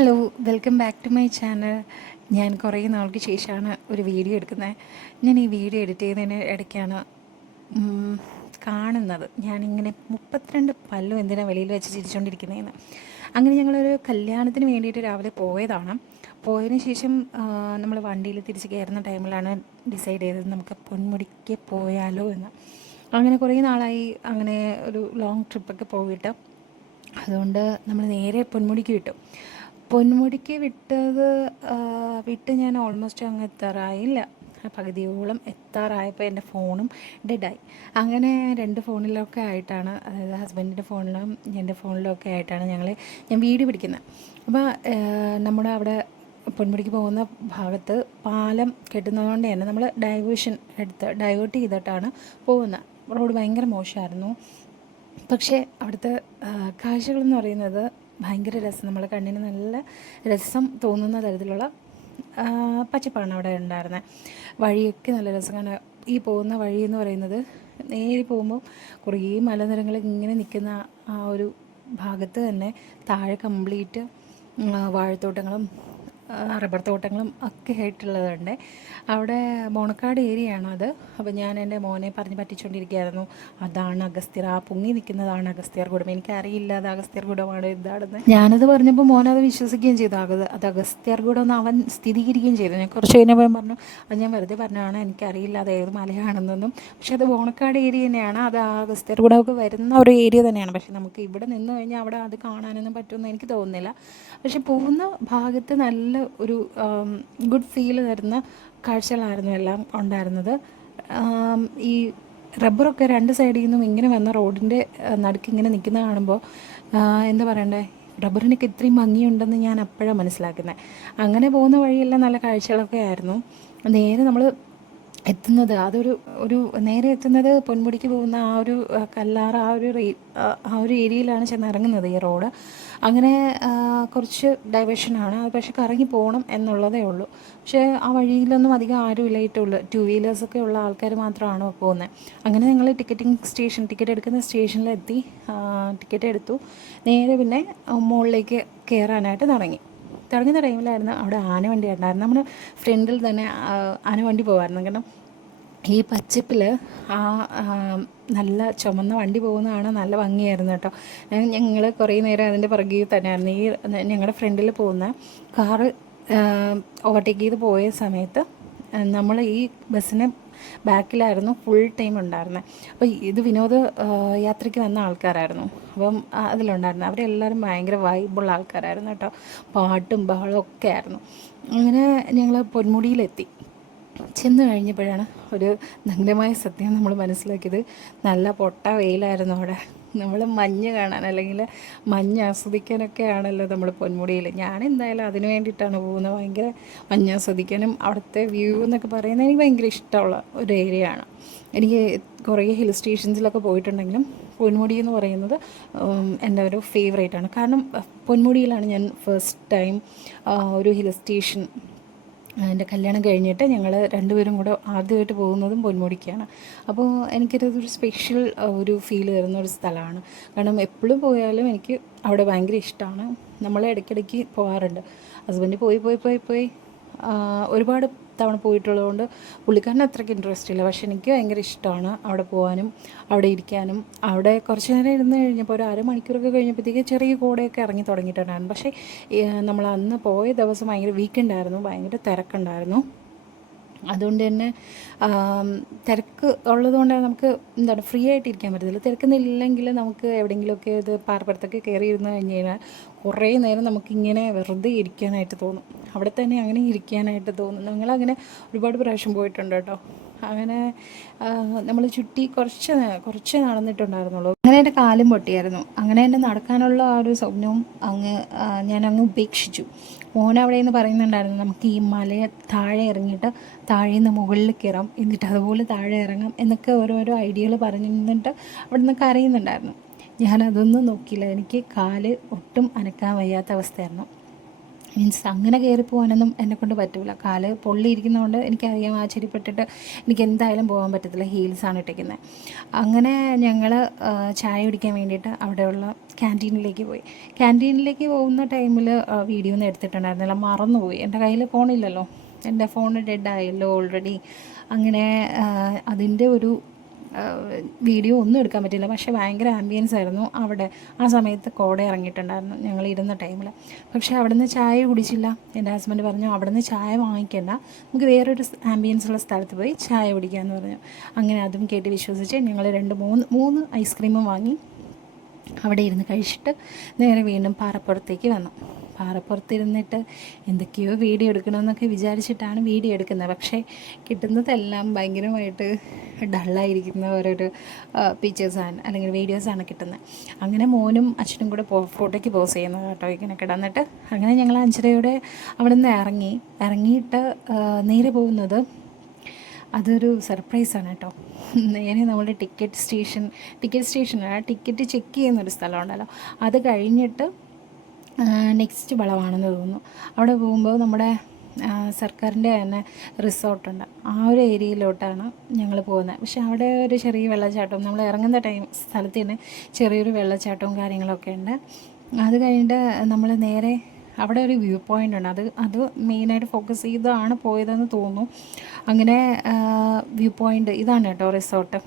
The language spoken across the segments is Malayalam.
Hello, welcome back to my channel. ഞാൻ കുറേ നാൾക്ക് ശേഷമാണ് ഒരു വീഡിയോ എടുക്കുന്നത്. ഞാൻ ഈ വീഡിയോ എഡിറ്റ് ചെയ്യുന്നതിന് ഇടയ്ക്കാണ് കാണുന്നത് ഞാനിങ്ങനെ 32 പല്ലും എന്തിനാണ് വെളിയിൽ വെച്ച് ചിരിച്ചുകൊണ്ടിരിക്കുന്നതെന്ന്. അങ്ങനെ ഞങ്ങളൊരു കല്യാണത്തിന് വേണ്ടിയിട്ട് രാവിലെ പോയതാണ്. പോയതിന് ശേഷം നമ്മൾ വണ്ടിയിൽ തിരിച്ച് കയറുന്ന ടൈമിലാണ് ഡിസൈഡ് ചെയ്തത് നമുക്ക് പൊന്മുടിക്ക് പോയാലോ എന്ന്. അങ്ങനെ കുറേ നാളായി അങ്ങനെ ഒരു ലോങ് ട്രിപ്പൊക്കെ പോയിട്ട്. അതുകൊണ്ട് നമ്മൾ നേരെ പൊന്മുടിക്ക് വിട്ടു. പൊന്മുടിക്ക് വിട്ട് ഞാൻ ഓൾമോസ്റ്റ് അങ്ങ് എത്താറായില്ല. പകുതിയോളം എത്താറായപ്പോൾ എൻ്റെ ഫോണും ഡെഡായി. അങ്ങനെ 2 ഫോണിലൊക്കെ ആയിട്ടാണ്, അതായത് ഹസ്ബൻഡിൻ്റെ ഫോണിലും എൻ്റെ ഫോണിലൊക്കെ ആയിട്ടാണ് ഞാൻ വീഡിയോ പിടിക്കുന്നത്. അപ്പോൾ നമ്മുടെ അവിടെ പൊന്മുടിക്ക് പോകുന്ന ഭാഗത്ത് പാലം കെട്ടുന്നതുകൊണ്ട് തന്നെ നമ്മൾ ഡൈവേർട്ട് ചെയ്തിട്ടാണ് പോകുന്നത്. റോഡ് ഭയങ്കര മോശമായിരുന്നു. പക്ഷേ അവിടുത്തെ കാഴ്ചകളെന്ന് പറയുന്നത് ഭയങ്കര രസം, നമ്മളെ കണ്ണിന് നല്ല രസം തോന്നുന്ന തരത്തിലുള്ള പച്ചപ്പാണ് അവിടെ ഉണ്ടായിരുന്നത്. വഴിയൊക്കെ നല്ല രസം. കാരണം ഈ പോകുന്ന വഴി എന്ന് പറയുന്നത് നേരെ പോകുമ്പോൾ കുറേ മലനിരകൾ ഇങ്ങനെ നിൽക്കുന്ന ആ ഒരു ഭാഗത്ത് തന്നെ താഴെ കംപ്ലീറ്റ് വാഴത്തോട്ടങ്ങളും റബ്ബർ തോട്ടങ്ങളും ഒക്കെ ആയിട്ടുള്ളതുണ്ട്. അവിടെ ബോണക്കാട് ഏരിയ ആണത്. അപ്പോൾ ഞാൻ എൻ്റെ മോനെ പറഞ്ഞ് പറ്റിച്ചുകൊണ്ടിരിക്കുകയായിരുന്നു, അതാണ് അഗസ്ത്യർ, ആ പൊങ്ങി നിൽക്കുന്നതാണ് അഗസ്ത്യർകൂടം. എനിക്കറിയില്ല അത് അഗസ്ത്യർകൂടമാണ് എന്താണെന്ന്. ഞാനത് പറഞ്ഞപ്പോൾ മോനത് വിശ്വസിക്കുകയും ചെയ്തു. അത് അഗസ്ത്യർകൂടം എന്ന് അവൻ സ്ഥിരീകരിക്കുകയും ചെയ്തു. ഞാൻ കുറച്ച് കഴിഞ്ഞപ്പോൾ പറഞ്ഞു, അത് ഞാൻ വെറുതെ പറഞ്ഞതാണ്, എനിക്കറിയില്ല അത് ഏത് മലയാണെന്നൊന്നും. പക്ഷേ അത് ബോണക്കാട് ഏരിയ തന്നെയാണ്. അത് അഗസ്ത്യർകൂടമൊക്കെ വരുന്ന ഒരു ഏരിയ തന്നെയാണ്. പക്ഷേ നമുക്ക് ഇവിടെ നിന്ന് കഴിഞ്ഞാൽ അവിടെ അത് കാണാനൊന്നും പറ്റുമെന്ന് എനിക്ക് തോന്നുന്നില്ല. പക്ഷെ പോകുന്ന ഭാഗത്ത് നല്ല ഒരു ഗുഡ് ഫീല് തരുന്ന കാഴ്ചകളായിരുന്നു എല്ലാം ഉണ്ടായിരുന്നത്. ഈ റബ്ബറൊക്കെ 2 സൈഡിൽ നിന്നും ഇങ്ങനെ വന്ന റോഡിൻ്റെ നടുക്ക് ഇങ്ങനെ നിൽക്കുന്ന കാണുമ്പോൾ എന്താ പറയണ്ടേ, റബ്ബറിനൊക്കെ ഇത്രയും ഭംഗിയുണ്ടെന്ന് ഞാൻ അപ്പോഴാണ് മനസ്സിലാക്കുന്നത്. അങ്ങനെ പോകുന്ന വഴിയെല്ലാം നല്ല കാഴ്ചകളൊക്കെ ആയിരുന്നു. നേരെ നമ്മൾ എത്തുന്നത് നേരെ എത്തുന്നത് പൊന്മുടിക്ക് പോകുന്ന ആ ഒരു കല്ലാറ് ആ ഒരു ഏരിയയിലാണ് ചെന്ന് ഇറങ്ങുന്നത് ഈ റോഡ്. അങ്ങനെ കുറച്ച് ഡൈവേഷനാണ്, പക്ഷെ കറങ്ങി പോകണം എന്നുള്ളതേ ഉള്ളൂ. പക്ഷേ ആ വഴിയിലൊന്നും അധികം ആരും ഇല്ലായിട്ടുള്ളൂ, 2 വീലേഴ്സൊക്കെ ഉള്ള ആൾക്കാർ മാത്രമാണ് പോകുന്നത്. അങ്ങനെ ഞങ്ങൾ ടിക്കറ്റ് എടുക്കുന്ന സ്റ്റേഷനിലെത്തി. ടിക്കറ്റ് എടുത്തു. നേരെ പിന്നെ മുകളിലേക്ക് കയറാനായിട്ട് തുടങ്ങി ടൈമിലായിരുന്നു അവിടെ ആനവണ്ടി ഉണ്ടായിരുന്നു. നമ്മൾ ഫ്രണ്ടിൽ തന്നെ ആനവണ്ടി പോകുമായിരുന്നു. കാരണം ഈ പച്ചപ്പിൽ ആ നല്ല ചുമന്ന വണ്ടി പോകുന്നതാണ് നല്ല ഭംഗിയായിരുന്നു കേട്ടോ. ഞങ്ങൾ കുറേ നേരം അതിൻ്റെ പുറകിൽ തന്നെയായിരുന്നു. ഈ ഞങ്ങളുടെ ഫ്രണ്ടിൽ പോകുന്ന കാറ് ഓവർടേക്ക് ചെയ്ത് പോയ സമയത്ത് നമ്മൾ ഈ ബസ്സിന് ബാക്കിലായിരുന്നു ഫുൾ ടൈം ഉണ്ടായിരുന്നത്. അപ്പോൾ ഇത് വിനോദ യാത്രയ്ക്ക് വന്ന ആൾക്കാരായിരുന്നു. അപ്പം അതിലുണ്ടായിരുന്നു അവരെല്ലാവരും ഭയങ്കര വൈബുള്ള ആൾക്കാരായിരുന്നു കേട്ടോ. പാട്ടും ബഹളവും ഒക്കെ ആയിരുന്നു. അങ്ങനെ ഞങ്ങൾ പൊന്മുടിയിലെത്തി. ചെന്ന് കഴിഞ്ഞപ്പോഴാണ് ഒരു നഗ്നമായ സത്യം നമ്മൾ മനസ്സിലാക്കിയത്. നല്ല പൊട്ട വെയിലായിരുന്നു അവിടെ. നമ്മൾ മഞ്ഞ് കാണാൻ അല്ലെങ്കിൽ മഞ്ഞ് ആസ്വദിക്കാനൊക്കെ ആണല്ലോ നമ്മൾ പൊന്മുടിയിൽ. ഞാൻ എന്തായാലും അതിന് വേണ്ടിയിട്ടാണ് പോകുന്നത്. ഭയങ്കര മഞ്ഞ് ആസ്വദിക്കാനും അവിടുത്തെ വ്യൂ എന്നൊക്കെ പറയുന്നത് എനിക്ക് ഭയങ്കര ഇഷ്ടമുള്ള ഒരു ഏരിയ ആണ്. എനിക്ക് കുറേ ഹിൽ സ്റ്റേഷൻസിലൊക്കെ പോയിട്ടുണ്ടെങ്കിലും പൊന്മുടി എന്ന് പറയുന്നത് എൻ്റെ ഒരു ഫേവറേറ്റാണ്. കാരണം പൊന്മുടിയിലാണ് ഞാൻ ഫസ്റ്റ് ടൈം ഒരു ഹിൽ സ്റ്റേഷൻ, എൻ്റെ കല്യാണം കഴിഞ്ഞിട്ട് ഞങ്ങൾ 2 പേരും കൂടെ ആദ്യമായിട്ട് പോകുന്നതും പൊന്മുടിക്കാണ്. അപ്പോൾ എനിക്കതൊരു സ്പെഷ്യൽ ഒരു ഫീല് തരുന്ന ഒരു സ്ഥലമാണ്. കാരണം എപ്പോഴും പോയാലും എനിക്ക് അവിടെ ഭയങ്കര ഇഷ്ടമാണ്. നമ്മൾ ഇടയ്ക്കിടയ്ക്ക് പോകാറുണ്ട്. ഹസ്ബൻഡ് പോയി ഒരുപാട് തവണ പോയിട്ടുള്ളതുകൊണ്ട് പുള്ളിക്കാരന് അത്രയ്ക്ക് ഇൻട്രസ്റ്റ് ഇല്ല. പക്ഷെ എനിക്ക് ഭയങ്കര ഇഷ്ടമാണ് അവിടെ പോകാനും അവിടെ ഇരിക്കാനും. അവിടെ കുറച്ച് നേരം ഇരുന്ന് കഴിഞ്ഞപ്പോൾ ഒരു അരമണിക്കൂറൊക്കെ കഴിഞ്ഞപ്പോഴത്തേക്ക് ചെറിയ കോടയൊക്കെ ഇറങ്ങി തുടങ്ങിയിട്ടുണ്ടായിരുന്നു. പക്ഷേ നമ്മൾ അന്ന് പോയ ദിവസം ഭയങ്കര വീക്കെൻഡായിരുന്നു, ഭയങ്കര തിരക്കുണ്ടായിരുന്നു. അതുകൊണ്ട് തന്നെ തിരക്ക് ഉള്ളതുകൊണ്ട് നമുക്ക് എന്താണ് ഫ്രീ ആയിട്ട് ഇരിക്കാൻ പറ്റത്തില്ല. തിരക്കുന്നില്ലെങ്കിൽ നമുക്ക് എവിടെയെങ്കിലുമൊക്കെ ഇത് പാർപ്പുറത്തൊക്കെ കയറി ഇരുന്ന് കഴിഞ്ഞ് കഴിഞ്ഞാൽ കുറേ നേരം നമുക്കിങ്ങനെ വെറുതെ ഇരിക്കാനായിട്ട് തോന്നും. അവിടെ തന്നെ അങ്ങനെ ഇരിക്കാനായിട്ട് തോന്നും. ഞങ്ങളങ്ങനെ ഒരുപാട് പ്രാവശ്യം പോയിട്ടുണ്ട് കേട്ടോ. അങ്ങനെ നമ്മൾ ചുറ്റി കുറച്ച് നടന്നിട്ടുണ്ടായിരുന്നുള്ളൂ. അങ്ങനെ എൻ്റെ കാലും പൊട്ടിയായിരുന്നു. അങ്ങനെ എൻ്റെ നടക്കാനുള്ള ആ ഒരു സ്വപ്നവും ഞാനങ്ങ് ഉപേക്ഷിച്ചു. അവിടെ നിന്ന് പറയുന്നുണ്ടായിരുന്നു, നമുക്ക് ഈ മലയെ താഴെ ഇറങ്ങിയിട്ട് താഴെ നിന്ന് മുകളിൽ കയറാം, എന്നിട്ട് അതുപോലെ താഴെ ഇറങ്ങാം എന്നൊക്കെ ഓരോരോ ഐഡിയകൾ പറഞ്ഞിട്ട് അവിടെ നിന്നൊക്കെ അറിയുന്നുണ്ടായിരുന്നു. ഞാനതൊന്നും നോക്കിയില്ല. എനിക്ക് കാല് ഒട്ടും അനക്കാൻ വയ്യാത്ത അവസ്ഥയായിരുന്നു. മീൻസ് അങ്ങനെ കയറി പോകാനൊന്നും എന്നെക്കൊണ്ട് പറ്റില്ല. കാല് പൊള്ളിയിരിക്കുന്നതുകൊണ്ട് എനിക്കറിയാം ആ ചെരുപ്പിട്ടിട്ട് എനിക്ക് എന്തായാലും പോകാൻ പറ്റത്തില്ല, ഹീൽസാണ് ഇട്ടിരിക്കുന്നത്. അങ്ങനെ ഞങ്ങൾ ചായ കുടിക്കാൻ വേണ്ടിയിട്ട് അവിടെയുള്ള ക്യാൻറ്റീനിലേക്ക് പോയി. ക്യാൻറ്റീനിലേക്ക് പോകുന്ന ടൈമിൽ വീഡിയോ ഒന്നും എടുത്തിട്ടുണ്ടായിരുന്നില്ല, മറന്നുപോയി. എൻ്റെ കയ്യിൽ ഫോണില്ലല്ലോ, എൻ്റെ ഫോൺ ഡെഡായല്ലോ ഓൾറെഡി. അങ്ങനെ അതിൻ്റെ ഒരു വീഡിയോ ഒന്നും എടുക്കാൻ പറ്റില്ല. പക്ഷേ ഭയങ്കര ആംബിയൻസ് ആയിരുന്നു അവിടെ. ആ സമയത്ത് കോട ഇറങ്ങിയിട്ടുണ്ടായിരുന്നു ഞങ്ങൾ ഇരുന്ന ടൈമിൽ. പക്ഷേ അവിടെ നിന്ന് ചായ കുടിച്ചില്ല. എൻ്റെ ഹസ്ബൻഡ് പറഞ്ഞു അവിടെ നിന്ന് ചായ വാങ്ങിക്കണ്ട, നമുക്ക് വേറൊരു ആംബിയൻസുള്ള സ്ഥലത്ത് പോയി ചായ കുടിക്കാമെന്ന് പറഞ്ഞു. അങ്ങനെ അതും കേട്ട് വിശ്വസിച്ച് ഞങ്ങൾ മൂന്ന് ഐസ്ക്രീമും വാങ്ങി അവിടെ ഇരുന്ന് കഴിച്ചിട്ട് നേരെ വീണ്ടും പാറപ്പുറത്തേക്ക് വന്നു. പാറപ്പുറത്തിരുന്നിട്ട് എന്തൊക്കെയോ വീഡിയോ എടുക്കണമെന്നൊക്കെ വിചാരിച്ചിട്ടാണ് വീഡിയോ എടുക്കുന്നത്. പക്ഷേ കിട്ടുന്നതെല്ലാം ഭയങ്കരമായിട്ട് ഡള്ളായിരിക്കുന്ന ഓരോരോ പിക്ചേഴ്സാണ് അല്ലെങ്കിൽ വീഡിയോസാണ് കിട്ടുന്നത്. അങ്ങനെ മോനും അച്ഛനും കൂടെ ഫോട്ടോയ്ക്ക് പോസ് ചെയ്യുന്നത് കേട്ടോ ഇങ്ങനെ കിടന്നിട്ട്. അങ്ങനെ ഞങ്ങൾ 5:30 അവിടെ നിന്ന് ഇറങ്ങിയിട്ട് നേരെ പോകുന്നത് അതൊരു സർപ്രൈസാണ് കേട്ടോ. നേരെ നമ്മുടെ ടിക്കറ്റ് സ്റ്റേഷനല്ല, ടിക്കറ്റ് ചെക്ക് ചെയ്യുന്നൊരു സ്ഥലമുണ്ടല്ലോ, അത് കഴിഞ്ഞിട്ട് നെക്സ്റ്റ് വളവാണെന്ന് തോന്നുന്നു. അവിടെ പോകുമ്പോൾ നമ്മുടെ സർക്കാരിൻ്റെ തന്നെ റിസോർട്ടുണ്ട്, ആ ഒരു ഏരിയയിലോട്ടാണ് ഞങ്ങൾ പോകുന്നത്. പക്ഷേ അവിടെ ഒരു ചെറിയ വെള്ളച്ചാട്ടവും, നമ്മൾ ഇറങ്ങുന്ന സ്ഥലത്ത് തന്നെ ചെറിയൊരു വെള്ളച്ചാട്ടവും കാര്യങ്ങളൊക്കെ ഉണ്ട്. അത് കഴിഞ്ഞിട്ട് നമ്മൾ നേരെ അവിടെ ഒരു വ്യൂ പോയിൻ്റ് ഉണ്ട്, അത് മെയിനായിട്ട് ഫോക്കസ് ചെയ്താണ് പോയതെന്ന് തോന്നുന്നു. അങ്ങനെ വ്യൂ പോയിൻ്റ് ഇതാണ് കേട്ടോ റിസോർട്ട്.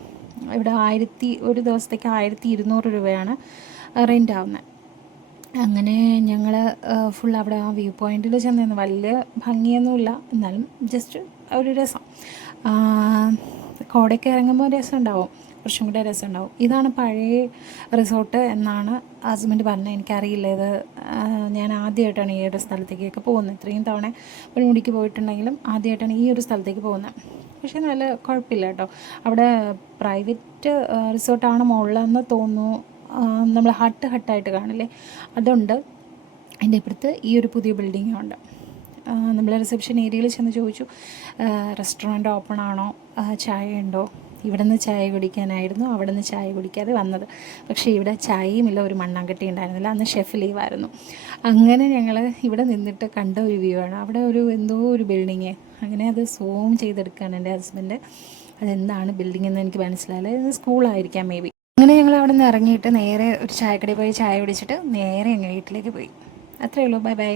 ഇവിടെ ഒരു ദിവസത്തേക്ക് 1200 രൂപയാണ് റെൻ്റ് ആവുന്നത്. അങ്ങനെ ഞങ്ങൾ ഫുൾ അവിടെ ആ വ്യൂ പോയിൻറ്റിൽ ചെന്നിരുന്നു. വലിയ ഭംഗിയൊന്നുമില്ല, എന്നാലും ജസ്റ്റ് ഒരു രസം. കോടയൊക്കെ ഇറങ്ങുമ്പോൾ രസമുണ്ടാവും, കുറച്ചും കൂടെ രസമുണ്ടാവും. ഇതാണ് പഴയ റിസോർട്ട് എന്നാണ് ഹസ്ബൻഡ് പറഞ്ഞത്. എനിക്കറിയില്ല, ഇത് ഞാൻ ആദ്യമായിട്ടാണ് ഈ ഒരു സ്ഥലത്തേക്കൊക്കെ പോകുന്നത്. ഇത്രയും തവണ പൊന്മുടിക്ക് പോയിട്ടുണ്ടെങ്കിലും ആദ്യമായിട്ടാണ് ഈ ഒരു സ്ഥലത്തേക്ക് പോകുന്നത്. പക്ഷേ നല്ല കുഴപ്പമില്ല കേട്ടോ. അവിടെ പ്രൈവറ്റ് റിസോർട്ടാണ് മുകളിലെന്ന് തോന്നുന്നു. നമ്മൾ ഹട്ടായിട്ട് കാണില്ലേ, അതുണ്ട്. അതിൻ്റെ അപ്പുറത്ത് ഈ ഒരു പുതിയ ബിൽഡിങ്ങും ഉണ്ട്. നമ്മൾ റിസപ്ഷൻ ഏരിയയിൽ ചെന്ന് ചോദിച്ചു റെസ്റ്റോറൻറ്റ് ഓപ്പൺ ആണോ, ചായ ഉണ്ടോ. ഇവിടെ നിന്ന് ചായ കുടിക്കാനായിരുന്നു അവിടെ നിന്ന് ചായ കുടിക്കാതെ വന്നത്. പക്ഷേ ഇവിടെ ചായയും ഇല്ല, ഒരു മണ്ണാങ്കട്ടി ഉണ്ടായിരുന്നില്ല, അന്ന് ഷെഫ് ലീവായിരുന്നു. അങ്ങനെ ഞങ്ങൾ ഇവിടെ നിന്നിട്ട് കണ്ട ഒരു വ്യൂ ആണ്. അവിടെ എന്തോ ഒരു ബിൽഡിങ്, അങ്ങനെ അത് സൂം ചെയ്തെടുക്കുകയാണ് എൻ്റെ ഹസ്ബൻഡ്. അതെന്താണ് ബിൽഡിംഗ് എന്ന് എനിക്ക് മനസ്സിലായില്ല, ഇത് സ്കൂളായിരിക്കാം മേ ബി. അങ്ങനെ ഞങ്ങൾ അവിടെ നിന്ന് ഇറങ്ങിയിട്ട് നേരെ ഒരു ചായക്കടയിൽ പോയി ചായ കുടിച്ചിട്ട് നേരെ ഞങ്ങൾ വീട്ടിലേക്ക് പോയി. അത്രയേ ഉള്ളൂ. Bye bye.